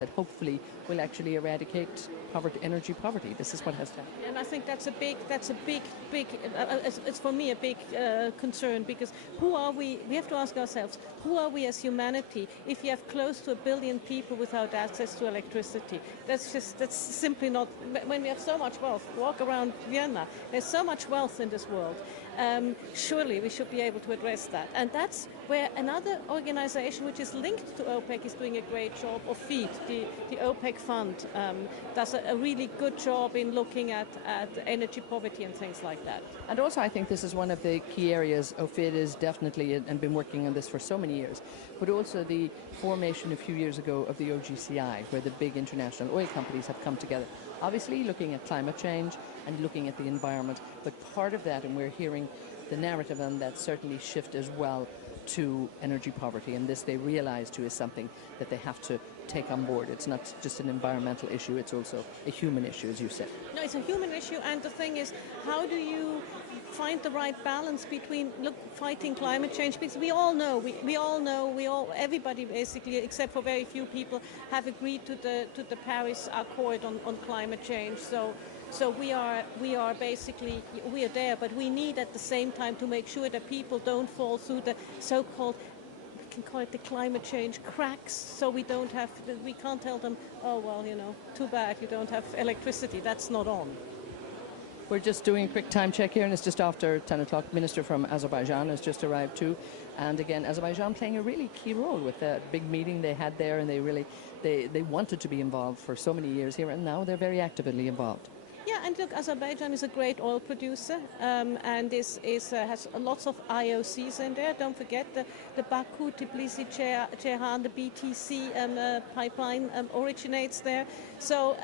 that hopefully will actually eradicate energy poverty. This is what has to happen. And I think that's a big, it's for me a big concern, because who are we? We have to ask ourselves, who are we as humanity if you have close to 1 billion people without access to electricity? That's simply not, when we have so much wealth, walk around Vienna, there's so much wealth in this world. Surely we should be able to address that. And that's where another organization which is linked to OPEC is doing a great job, of FEED, the OPEC fund, does a really good job in looking at energy poverty and things like that. And also I think this is one of the key areas. OPEC is definitely, and been working on this for so many years, but also the formation a few years ago of the OGCI, where the big international oil companies have come together. Obviously looking at climate change and looking at the environment, but part of that, and we're hearing the narrative on that, certainly shift as well to energy poverty, and this they realize too is something that they have to take on board. It's not just an environmental issue, it's also a human issue, as you said. No, it's a human issue, and the thing is, how do you find the right balance between fighting climate change? Because we all know, everybody basically, except for very few people, have agreed to the Paris Accord on climate change. So we are basically, we are there, but we need at the same time to make sure that people don't fall through the so-called, we can call it the climate change cracks, so we can't tell them, oh well, too bad you don't have electricity. That's not on. We're just doing a quick time check here, and it's just after 10 o'clock. Minister from Azerbaijan has just arrived too. And again, Azerbaijan playing a really key role with that big meeting they had there, and they wanted to be involved for so many years here, and now they're very actively involved. Yeah, and look, Azerbaijan is a great oil producer, and has lots of IOCs in there. Don't forget the Baku, Tbilisi, Ceyhan, the BTC pipeline originates there. So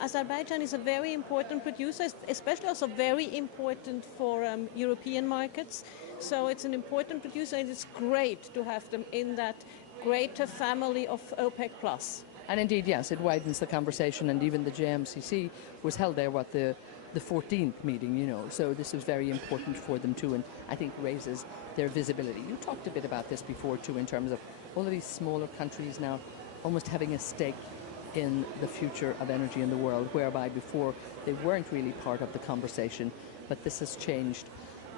Azerbaijan is a very important producer, especially also very important for European markets. So it's an important producer, and it's great to have them in that greater family of OPEC+. And indeed, yes, it widens the conversation, and even the JMCC was held there, the 14th meeting, so this is very important for them too, and I think raises their visibility. You talked a bit about this before too, in terms of all of these smaller countries now almost having a stake in the future of energy in the world, whereby before they weren't really part of the conversation, but this has changed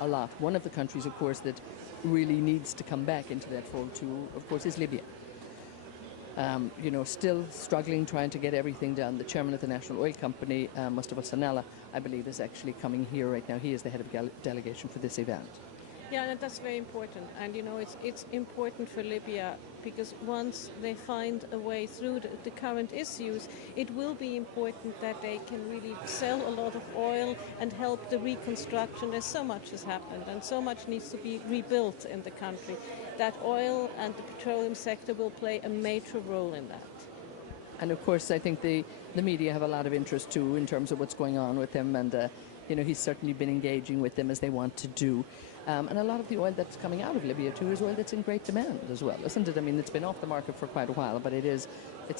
a lot. One of the countries, of course, that really needs to come back into that fold too, of course, is Libya. Still struggling, trying to get everything done. The chairman of the National Oil Company, Mustafa Sanella, I believe, is actually coming here right now. He is the head of delegation for this event. Yeah, that's very important. And, it's important for Libya, because once they find a way through the current issues, it will be important that they can really sell a lot of oil and help the reconstruction. There's so much has happened, and so much needs to be rebuilt in the country. That oil and the petroleum sector will play a major role in that. And of course, I think the media have a lot of interest too in terms of what's going on with him, and he's certainly been engaging with them as they want to do. And a lot of the oil that's coming out of Libya too is oil that's in great demand as well, isn't it? I mean, it's been off the market for quite a while, but it's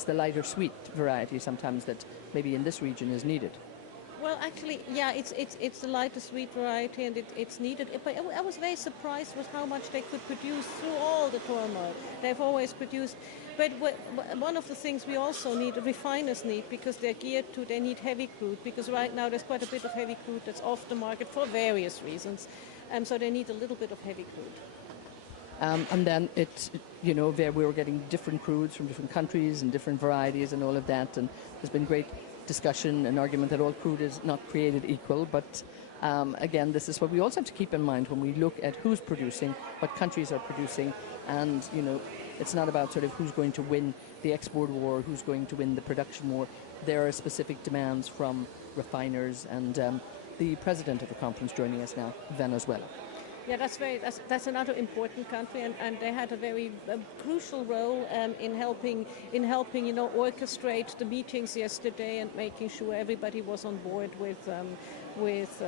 the lighter sweet variety sometimes that maybe in this region is needed. Well, actually, yeah, it's the lighter sweet variety, and it's needed. But I was very surprised with how much they could produce through all the turmoil. They've always produced. But one of the things we also need, refiners need, because they're geared to, they need heavy crude, because right now there's quite a bit of heavy crude that's off the market for various reasons. So they need a little bit of heavy crude. And then we were getting different crudes from different countries and different varieties and all of that. And there's been great discussion and argument that all crude is not created equal. But again, this is what we also have to keep in mind when we look at who's producing, what countries are producing. And, it's not about sort of who's going to win the export war, who's going to win the production war. There are specific demands from refiners, and the president of the conference joining us now, Venezuela. Yeah, that's another important country, and they had a very crucial role in helping orchestrate the meetings yesterday and making sure everybody was on board with